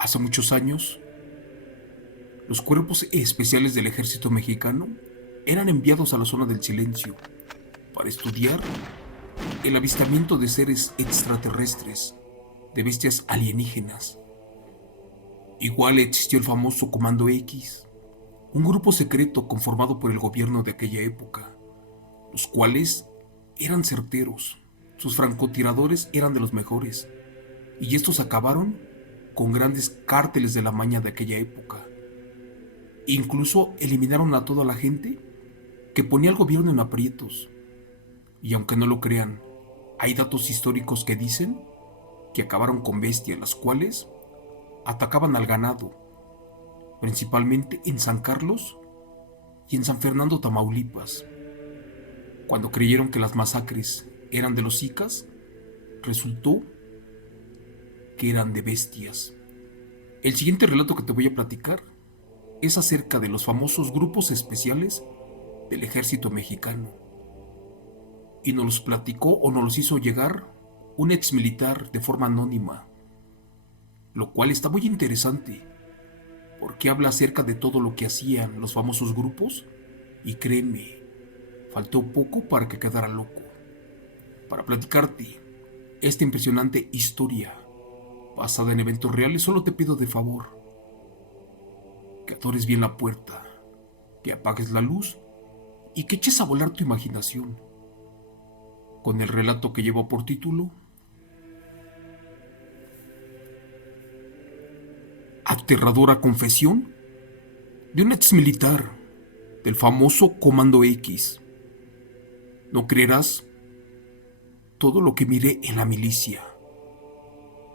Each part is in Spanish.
Hace muchos años, los cuerpos especiales del ejército mexicano eran enviados a la zona del silencio para estudiar el avistamiento de seres extraterrestres, de bestias alienígenas. Igual existió el famoso Comando X, un grupo secreto conformado por el gobierno de aquella época, los cuales eran certeros, sus francotiradores eran de los mejores, y estos acabaron con grandes cárteles de la maña de aquella época. Incluso eliminaron a toda la gente que ponía al gobierno en aprietos. Y aunque no lo crean, hay datos históricos que dicen que acabaron con bestias, las cuales atacaban al ganado, principalmente en San Carlos y en San Fernando, Tamaulipas. Cuando creyeron que las masacres eran de los zicas, resultó que eran de bestias. El siguiente relato que te voy a platicar es acerca de los famosos grupos especiales del ejército mexicano. Y nos los platicó o nos los hizo llegar un ex militar de forma anónima, lo cual está muy interesante, porque habla acerca de todo lo que hacían los famosos grupos, y créeme, faltó poco para que quedara loco. Para platicarte esta impresionante historia basada en eventos reales, solo te pido de favor que atores bien la puerta, que apagues la luz y que eches a volar tu imaginación con el relato que lleva por título Aterradora confesión de un ex militar del famoso Comando X. No creerás todo lo que miré en la milicia,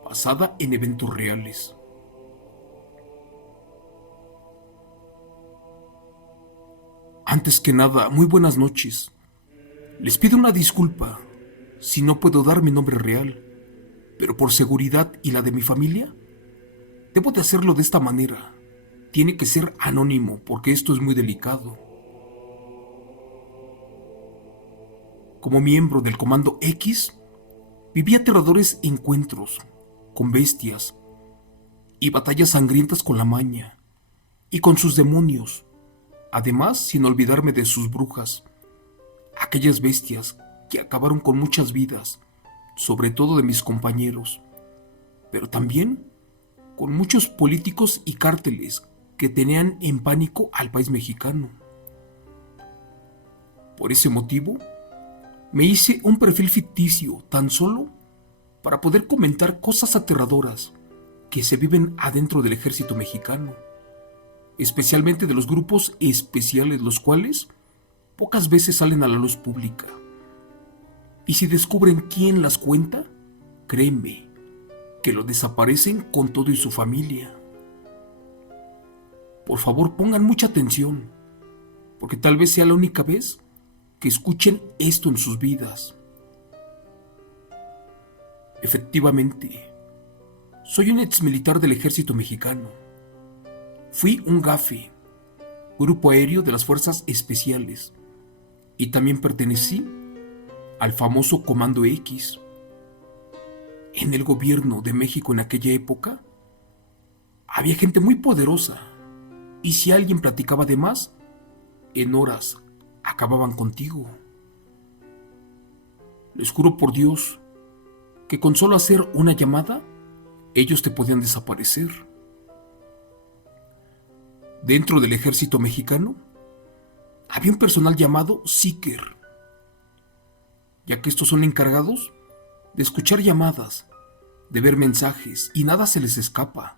basada en eventos reales. Antes que nada, muy buenas noches. Les pido una disculpa si no puedo dar mi nombre real, pero por seguridad y la de mi familia, debo de hacerlo de esta manera. Tiene que ser anónimo porque esto es muy delicado. Como miembro del Comando X, viví aterradores encuentros con bestias y batallas sangrientas con la maña y con sus demonios, además sin olvidarme de sus brujas, aquellas bestias que acabaron con muchas vidas, sobre todo de mis compañeros, pero también con muchos políticos y cárteles que tenían en pánico al país mexicano. Por ese motivo, me hice un perfil ficticio tan solo para poder comentar cosas aterradoras que se viven adentro del ejército mexicano, especialmente de los grupos especiales, los cuales pocas veces salen a la luz pública. Y si descubren quién las cuenta, créeme que lo desaparecen con todo y su familia. Por favor, pongan mucha atención, porque tal vez sea la única vez que escuchen esto en sus vidas. Efectivamente, soy un ex militar del ejército mexicano. Fui un GAFE, Grupo Aéreo de las Fuerzas Especiales, y también pertenecí al famoso Comando X. En el gobierno de México en aquella época, había gente muy poderosa, y si alguien platicaba de más, en horas acababan contigo. Les juro por Dios que con solo hacer una llamada, ellos te podían desaparecer. Dentro del ejército mexicano, había un personal llamado Seeker, ya que estos son encargados de escuchar llamadas, de ver mensajes, y nada se les escapa.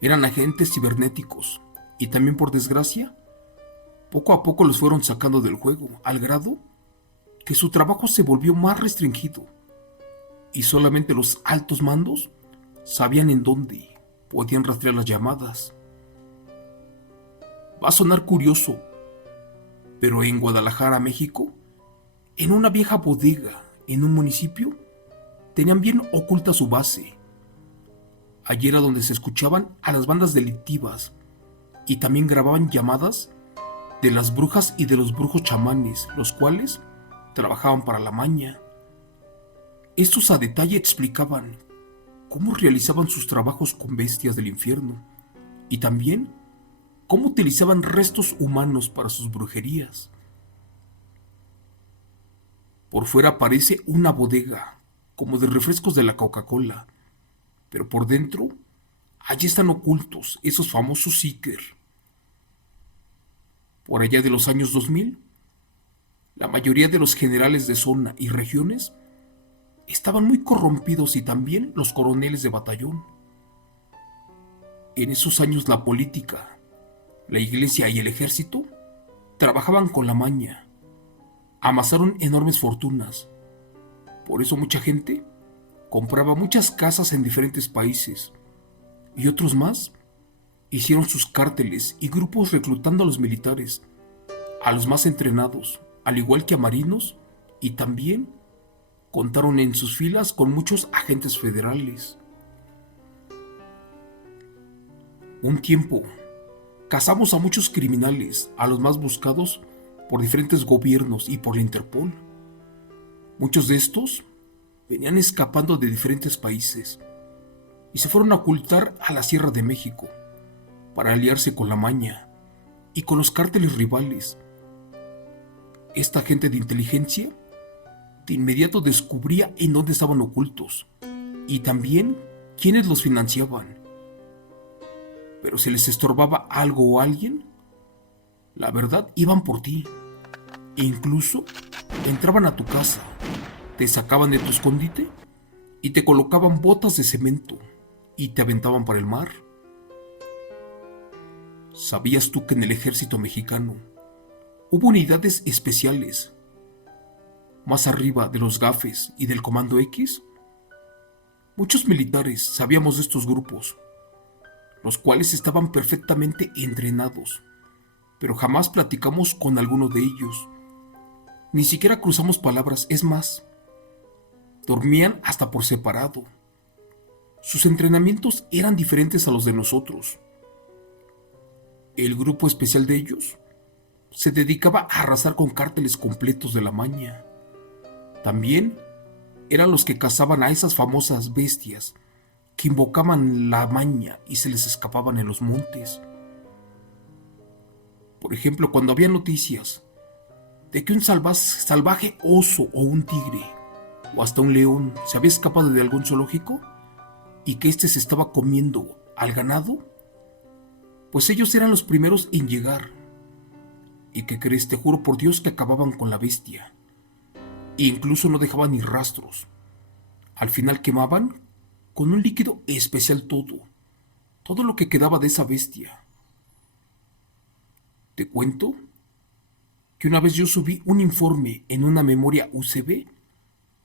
Eran agentes cibernéticos, y también por desgracia, poco a poco los fueron sacando del juego, al grado que su trabajo se volvió más restringido, y solamente los altos mandos sabían en dónde podían rastrear las llamadas. Va a sonar curioso, pero en Guadalajara, México, en una vieja bodega, en un municipio, tenían bien oculta su base. Allí era donde se escuchaban a las bandas delictivas y también grababan llamadas de las brujas y de los brujos chamanes, los cuales trabajaban para la maña. Estos a detalle explicaban cómo realizaban sus trabajos con bestias del infierno y también cómo utilizaban restos humanos para sus brujerías. Por fuera parece una bodega, como de refrescos de la Coca-Cola, pero por dentro, allí están ocultos esos famosos Seeker. Por allá de los años 2000, la mayoría de los generales de zona y regiones estaban muy corrompidos y también los coroneles de batallón. En esos años la política, la iglesia y el ejército trabajaban con la maña, amasaron enormes fortunas. Por eso mucha gente compraba muchas casas en diferentes países y otros más hicieron sus cárteles y grupos reclutando a los militares, a los más entrenados, al igual que a marinos, y también contaron en sus filas con muchos agentes federales. Un tiempo, cazamos a muchos criminales, a los más buscados por diferentes gobiernos y por la Interpol. Muchos de estos venían escapando de diferentes países y se fueron a ocultar a la Sierra de México para aliarse con la maña y con los cárteles rivales. Esta gente de inteligencia de inmediato descubría en dónde estaban ocultos y también quiénes los financiaban. Pero si les estorbaba algo o alguien, la verdad iban por ti e incluso entraban a tu casa, te sacaban de tu escondite y te colocaban botas de cemento y te aventaban para el mar. ¿Sabías tú que en el ejército mexicano hubo unidades especiales más arriba de los GAFES y del Comando X? Muchos militares sabíamos de estos grupos, los cuales estaban perfectamente entrenados, pero jamás platicamos con alguno de ellos. Ni siquiera cruzamos palabras, es más, dormían hasta por separado. Sus entrenamientos eran diferentes a los de nosotros. El grupo especial de ellos se dedicaba a arrasar con cárteles completos de la maña. También eran los que cazaban a esas famosas bestias que invocaban la maña y se les escapaban en los montes. Por ejemplo, cuando había noticias de que un salvaje oso o un tigre o hasta un león se había escapado de algún zoológico y que éste se estaba comiendo al ganado, pues ellos eran los primeros en llegar. ¿Y qué crees? Te juro por Dios que acababan con la bestia. E incluso no dejaban ni rastros. Al final quemaban con un líquido especial todo lo que quedaba de esa bestia. Te cuento que una vez yo subí un informe en una memoria USB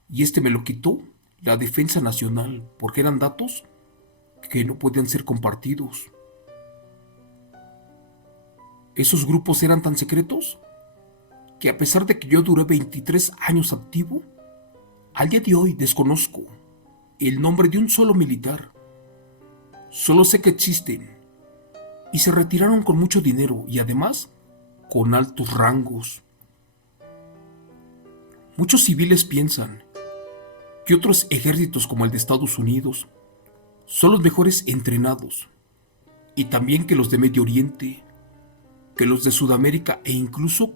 y este me lo quitó la Defensa Nacional porque eran datos que no podían ser compartidos. Esos grupos eran tan secretos que a pesar de que yo duré 23 años activo, al día de hoy desconozco el nombre de un solo militar. Solo sé que existen y se retiraron con mucho dinero y además con altos rangos. Muchos civiles piensan que otros ejércitos como el de Estados Unidos son los mejores entrenados y también que los de Medio Oriente, que los de Sudamérica e incluso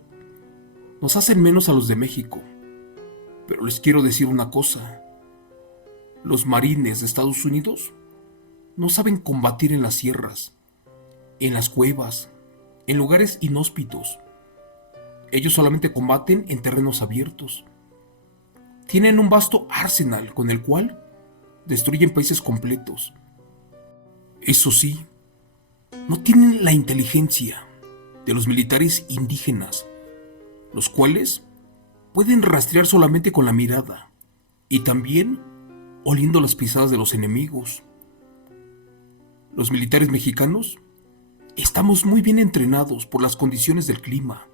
nos hacen menos a los de México. Pero les quiero decir una cosa, los marines de Estados Unidos no saben combatir en las sierras, en las cuevas, en lugares inhóspitos. Ellos solamente combaten en terrenos abiertos. Tienen un vasto arsenal con el cual destruyen países completos. Eso sí, no tienen la inteligencia de los militares indígenas, los cuales pueden rastrear solamente con la mirada y también oliendo las pisadas de los enemigos. Los militares mexicanos estamos muy bien entrenados por las condiciones del clima,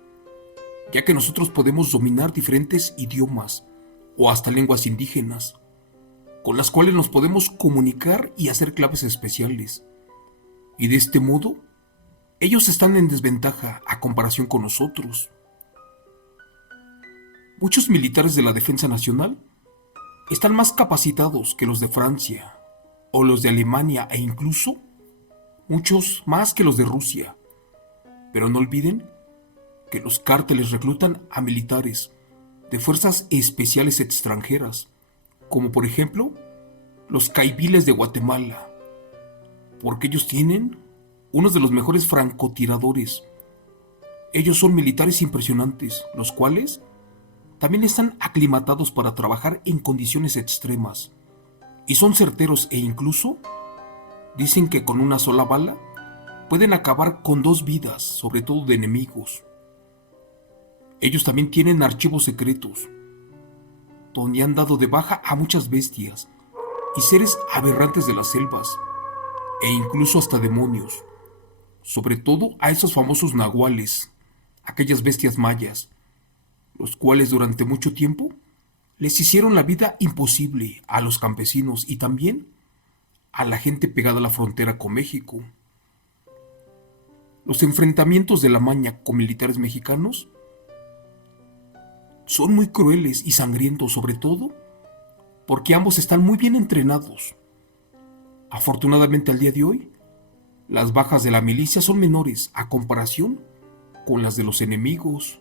ya que nosotros podemos dominar diferentes idiomas o hasta lenguas indígenas, con las cuales nos podemos comunicar y hacer claves especiales. Y de este modo, ellos están en desventaja a comparación con nosotros. Muchos militares de la Defensa Nacional están más capacitados que los de Francia o los de Alemania e incluso muchos más que los de Rusia. Pero no olviden que los cárteles reclutan a militares de fuerzas especiales extranjeras, como por ejemplo los caiviles de Guatemala, porque ellos tienen unos de los mejores francotiradores. Ellos son militares impresionantes, los cuales también están aclimatados para trabajar en condiciones extremas, y son certeros e incluso dicen que con una sola bala pueden acabar con 2 vidas, sobre todo de enemigos. Ellos también tienen archivos secretos, donde han dado de baja a muchas bestias y seres aberrantes de las selvas, e incluso hasta demonios, sobre todo a esos famosos nahuales, aquellas bestias mayas, los cuales durante mucho tiempo les hicieron la vida imposible a los campesinos y también a la gente pegada a la frontera con México. Los enfrentamientos de la Maña con militares mexicanos son muy crueles y sangrientos, sobre todo porque ambos están muy bien entrenados. Afortunadamente al día de hoy, las bajas de la milicia son menores a comparación con las de los enemigos.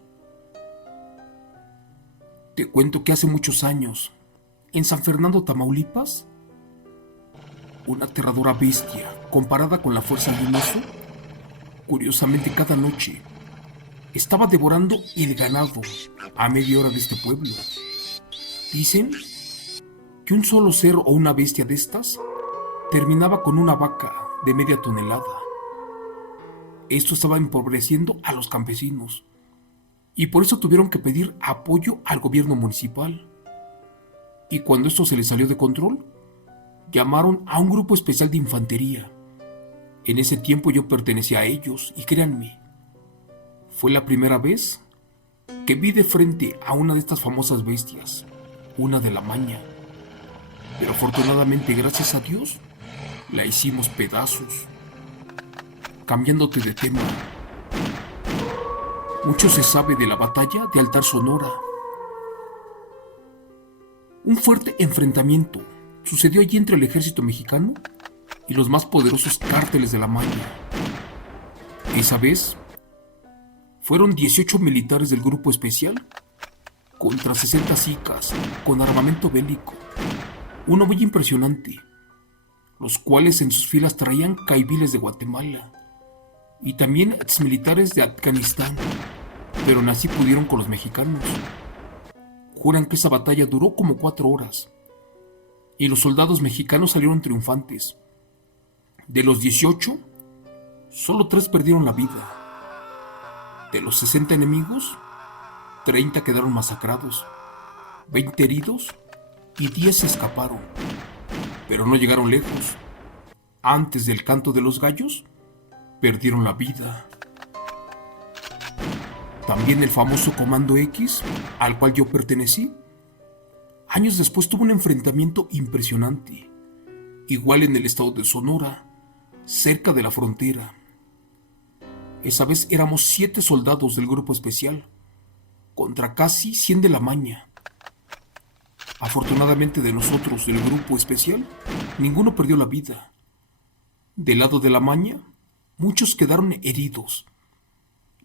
Te cuento que hace muchos años, en San Fernando, Tamaulipas, una aterradora bestia comparada con la fuerza de un oso, curiosamente cada noche, estaba devorando el ganado a media hora de este pueblo. Dicen que un solo ser o una bestia de estas terminaba con una vaca de media tonelada. Esto estaba empobreciendo a los campesinos y por eso tuvieron que pedir apoyo al gobierno municipal. Y cuando esto se les salió de control, llamaron a un grupo especial de infantería. En ese tiempo yo pertenecía a ellos y créanme, fue la primera vez que vi de frente a una de estas famosas bestias, una de la Maña. Pero afortunadamente, gracias a Dios, la hicimos pedazos. Cambiándote de tema, mucho se sabe de la batalla de Altar Sonora. Un fuerte enfrentamiento sucedió allí entre el ejército mexicano y los más poderosos cárteles de la Maña. Esa vez, fueron 18 militares del grupo especial contra 60 zicas con armamento bélico, uno muy impresionante, los cuales en sus filas traían caiviles de Guatemala y también exmilitares de Afganistán, pero aún así pudieron con los mexicanos. Juran que esa batalla duró como 4 horas y los soldados mexicanos salieron triunfantes. De los 18, solo 3 perdieron la vida. De los 60 enemigos, 30 quedaron masacrados, 20 heridos y 10 se escaparon, pero no llegaron lejos. Antes del canto de los gallos, perdieron la vida. También el famoso Comando X, al cual yo pertenecí, años después tuvo un enfrentamiento impresionante, igual en el estado de Sonora, cerca de la frontera. Esa vez éramos 7 soldados del grupo especial, contra casi 100 de la Maña. Afortunadamente de nosotros, del grupo especial, ninguno perdió la vida. Del lado de la Maña, muchos quedaron heridos.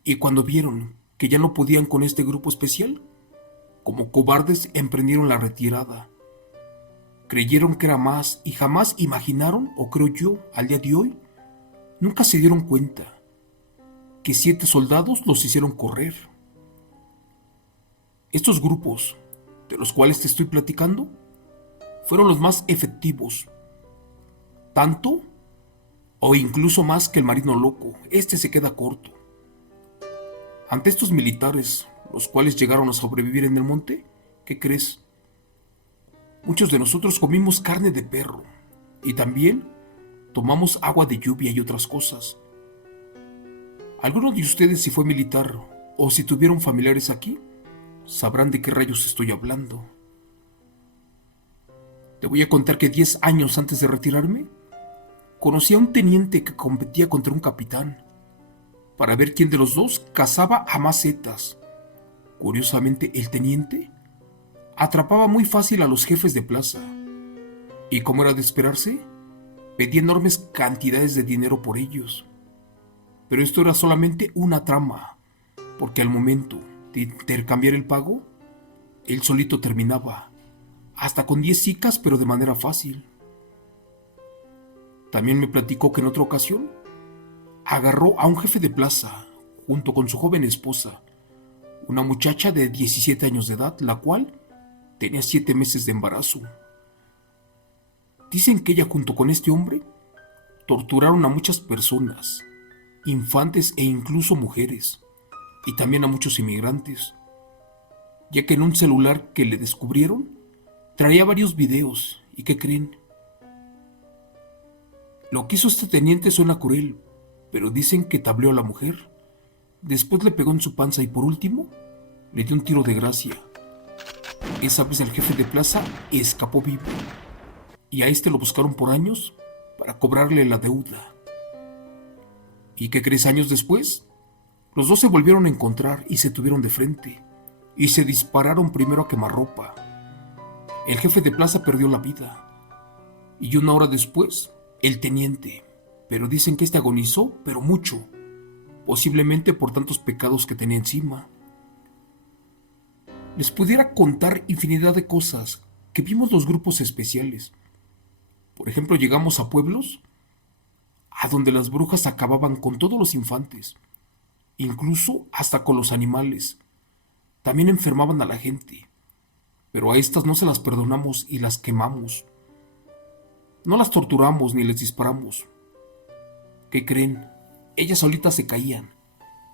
Y cuando vieron que ya no podían con este grupo especial, como cobardes emprendieron la retirada. Creyeron que era más y jamás imaginaron, o creo yo, al día de hoy, nunca se dieron cuenta que 7 soldados los hicieron correr. Estos grupos, de los cuales te estoy platicando, fueron los más efectivos, tanto o incluso más que el Marino Loco. Este se queda corto. Ante estos militares, los cuales llegaron a sobrevivir en el monte, ¿qué crees? Muchos de nosotros comimos carne de perro y también tomamos agua de lluvia y otras cosas. Algunos de ustedes, si fue militar o si tuvieron familiares aquí, sabrán de qué rayos estoy hablando. Te voy a contar que 10 años antes de retirarme, conocí a un teniente que competía contra un capitán para ver quién de los dos cazaba a más zetas. Curiosamente, el teniente atrapaba muy fácil a los jefes de plaza y, como era de esperarse, Pedía enormes cantidades de dinero por ellos. Pero esto era solamente una trama, porque al momento de intercambiar el pago, él solito terminaba, hasta con 10 cicas, pero de manera fácil. También me platicó que en otra ocasión agarró a un jefe de plaza, junto con su joven esposa, una muchacha de 17 años de edad, la cual tenía 7 meses de embarazo. Dicen que ella junto con este hombre torturaron a muchas personas, infantes e incluso mujeres, y también a muchos inmigrantes, ya que en un celular que le descubrieron traía varios videos. ¿Y qué creen? Lo que hizo este teniente suena cruel, pero dicen que tableó a la mujer, después le pegó en su panza y por último le dio un tiro de gracia. Esa vez el jefe de plaza escapó vivo y a este lo buscaron por años para cobrarle la deuda. ¿Y qué crees? Años después, los dos se volvieron a encontrar y se tuvieron de frente y se dispararon primero a quemarropa. El jefe de plaza perdió la vida y una hora después, el teniente. Pero dicen que este agonizó, pero mucho, posiblemente por tantos pecados que tenía encima. Les pudiera contar infinidad de cosas que vimos los grupos especiales. Por ejemplo, llegamos a pueblos a donde las brujas acababan con todos los infantes, incluso hasta con los animales. También enfermaban a la gente, pero a estas no se las perdonamos y las quemamos. No las torturamos ni les disparamos. ¿Qué creen? Ellas solitas se caían,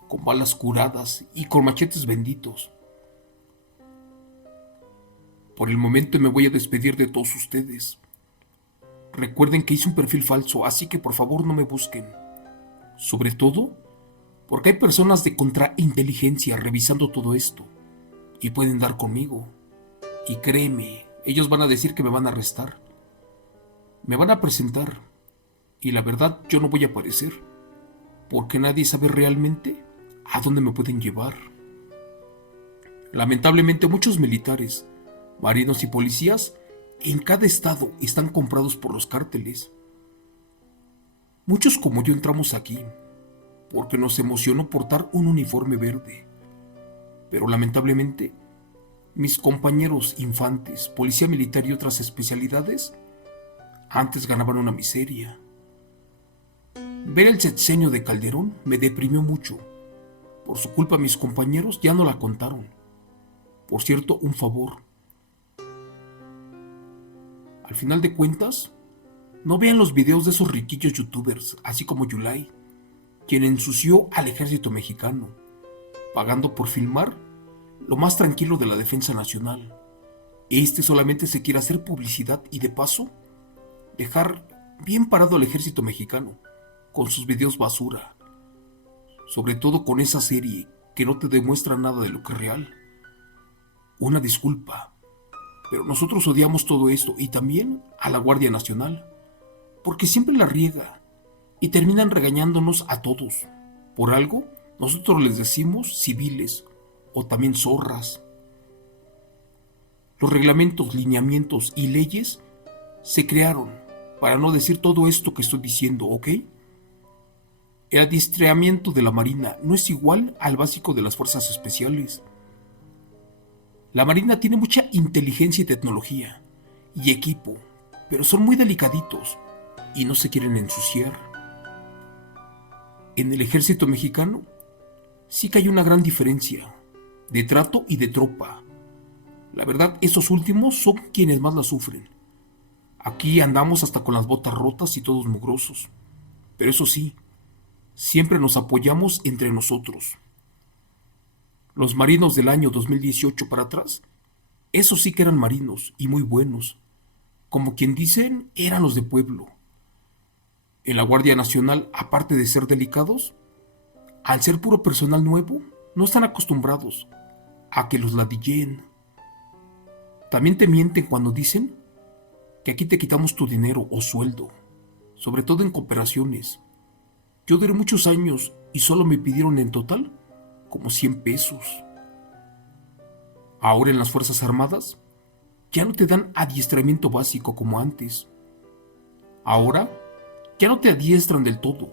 con balas curadas y con machetes benditos. Por el momento me voy a despedir de todos ustedes. Recuerden que hice un perfil falso, así que por favor no me busquen. Sobre todo, porque hay personas de contrainteligencia revisando todo esto y pueden dar conmigo. Y créeme, ellos van a decir que me van a arrestar. Me van a presentar y la verdad yo no voy a aparecer, porque nadie sabe realmente a dónde me pueden llevar. Lamentablemente muchos militares, marinos y policías en cada estado están comprados por los cárteles. Muchos como yo entramos aquí porque nos emocionó portar un uniforme verde, pero lamentablemente mis compañeros infantes, policía militar y otras especialidades antes ganaban una miseria. Ver el sexenio de Calderón me deprimió mucho. Por su culpa mis compañeros ya no la contaron. Por cierto, un favor. Al final de cuentas, no vean los videos de esos riquillos youtubers, así como Yulai, quien ensució al ejército mexicano, pagando por filmar lo más tranquilo de la defensa nacional. Este solamente se quiere hacer publicidad y de paso, dejar bien parado al ejército mexicano, con sus videos basura. Sobre todo con esa serie que no te demuestra nada de lo que es real. Una disculpa, pero nosotros odiamos todo esto y también a la Guardia Nacional, porque siempre la riega y terminan regañándonos a todos. Por algo, nosotros les decimos civiles o también zorras. Los reglamentos, lineamientos y leyes se crearon para no decir todo esto que estoy diciendo, ¿ok? El adiestramiento de la Marina no es igual al básico de las fuerzas especiales. La Marina tiene mucha inteligencia y tecnología y equipo, pero son muy delicaditos y no se quieren ensuciar. En el ejército mexicano sí que hay una gran diferencia de trato y de tropa. La verdad, esos últimos son quienes más la sufren. Aquí andamos hasta con las botas rotas y todos mugrosos, pero eso sí, siempre nos apoyamos entre nosotros. Los marinos del año 2018 para atrás, esos sí que eran marinos y muy buenos. Como quien dicen, eran los de pueblo. En la Guardia Nacional, aparte de ser delicados, al ser puro personal nuevo, no están acostumbrados a que los ladilleen. También te mienten cuando dicen que aquí te quitamos tu dinero o sueldo, sobre todo en cooperaciones. Yo duré muchos años y solo me pidieron en total como 100 pesos. Ahora en las Fuerzas Armadas ya no te dan adiestramiento básico como antes. Ahora Ya no te adiestran del todo,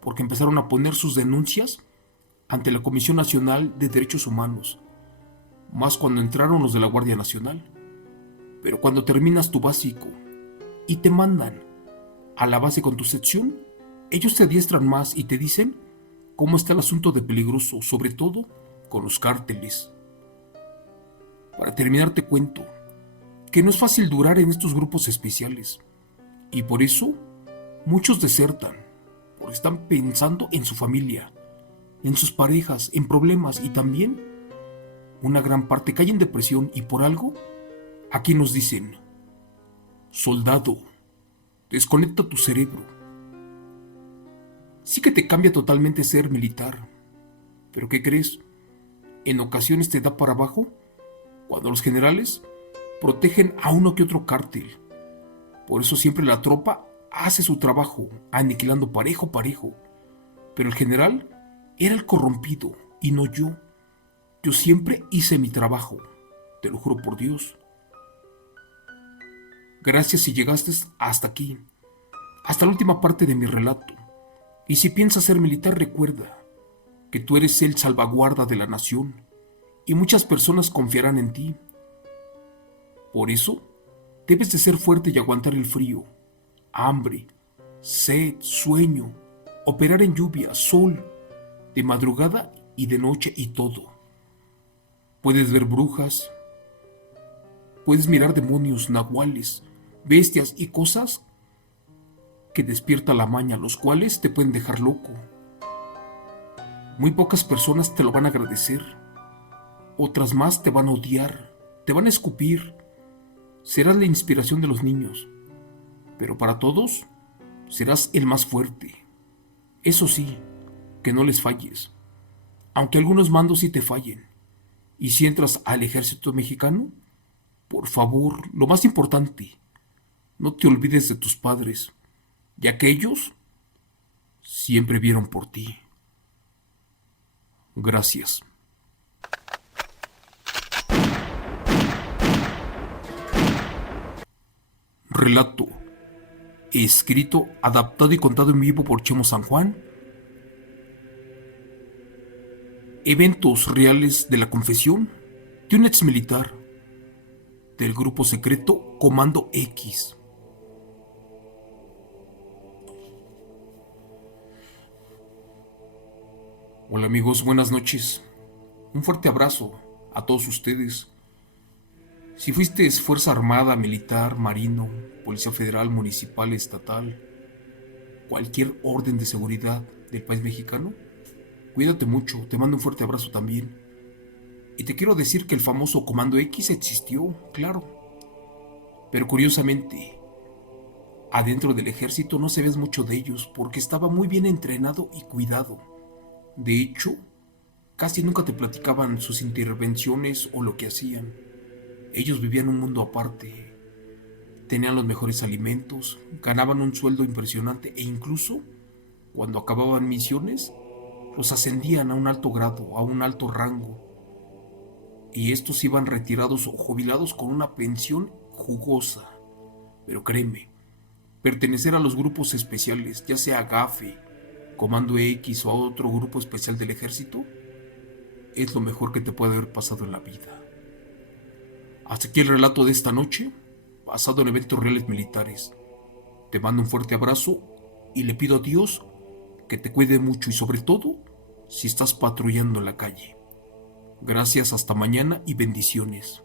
porque empezaron a poner sus denuncias ante la Comisión Nacional de Derechos Humanos, más cuando entraron los de la Guardia Nacional. Pero cuando terminas tu básico y te mandan a la base con tu sección, ellos te adiestran más y te dicen cómo está el asunto de peligroso, sobre todo con los cárteles. Para terminar te cuento que no es fácil durar en estos grupos especiales y por eso muchos desertan, porque están pensando en su familia, en sus parejas, en problemas y también una gran parte cae en depresión y por algo aquí nos dicen, soldado, desconecta tu cerebro. Sí que te cambia totalmente ser militar, pero ¿qué crees? En ocasiones te da para abajo cuando los generales protegen a uno que otro cártel. Por eso siempre la tropa hace su trabajo, aniquilando parejo parejo. Pero el general era el corrompido y no yo. Yo siempre hice mi trabajo, te lo juro por Dios. Gracias si llegaste hasta aquí, hasta la última parte de mi relato. Y si piensas ser militar, recuerda que tú eres el salvaguarda de la nación y muchas personas confiarán en ti. Por eso, debes de ser fuerte y aguantar el frío, hambre, sed, sueño, operar en lluvia, sol, de madrugada y de noche y todo. Puedes ver brujas, puedes mirar demonios, nahuales, bestias y cosas que despierta la maña, los cuales te pueden dejar loco. Muy pocas personas te lo van a agradecer, otras más te van a odiar, te van a escupir. Serás la inspiración de los niños, pero para todos serás el más fuerte. Eso sí, que no les falles, aunque algunos mandos sí te fallen. Y si entras al ejército mexicano, por favor, lo más importante, no te olvides de tus padres, ya que ellos siempre vieron por ti. Gracias. Relato, escrito, adaptado y contado en vivo por Chemo San Juan. Eventos reales de la confesión de un exmilitar del grupo secreto Comando X. Hola amigos, buenas noches. Un fuerte abrazo a todos ustedes. Si fuiste Fuerza Armada, Militar, Marino, Policía Federal, Municipal, Estatal, cualquier orden de seguridad del país mexicano, cuídate mucho, te mando un fuerte abrazo también. Y te quiero decir que el famoso Comando X existió, claro. Pero curiosamente, adentro del ejército no se ve mucho de ellos porque estaba muy bien entrenado y cuidado. De hecho, casi nunca te platicaban sus intervenciones o lo que hacían. Ellos vivían un mundo aparte, tenían los mejores alimentos, ganaban un sueldo impresionante e incluso, cuando acababan misiones, los ascendían a un alto grado, a un alto rango. Y estos iban retirados o jubilados con una pensión jugosa. Pero créeme, pertenecer a los grupos especiales, ya sea GAFE, Comando X o a otro grupo especial del ejército, es lo mejor que te puede haber pasado en la vida. Hasta aquí el relato de esta noche, basado en eventos reales militares. Te mando un fuerte abrazo y le pido a Dios que te cuide mucho y sobre todo si estás patrullando en la calle. Gracias, hasta mañana y bendiciones.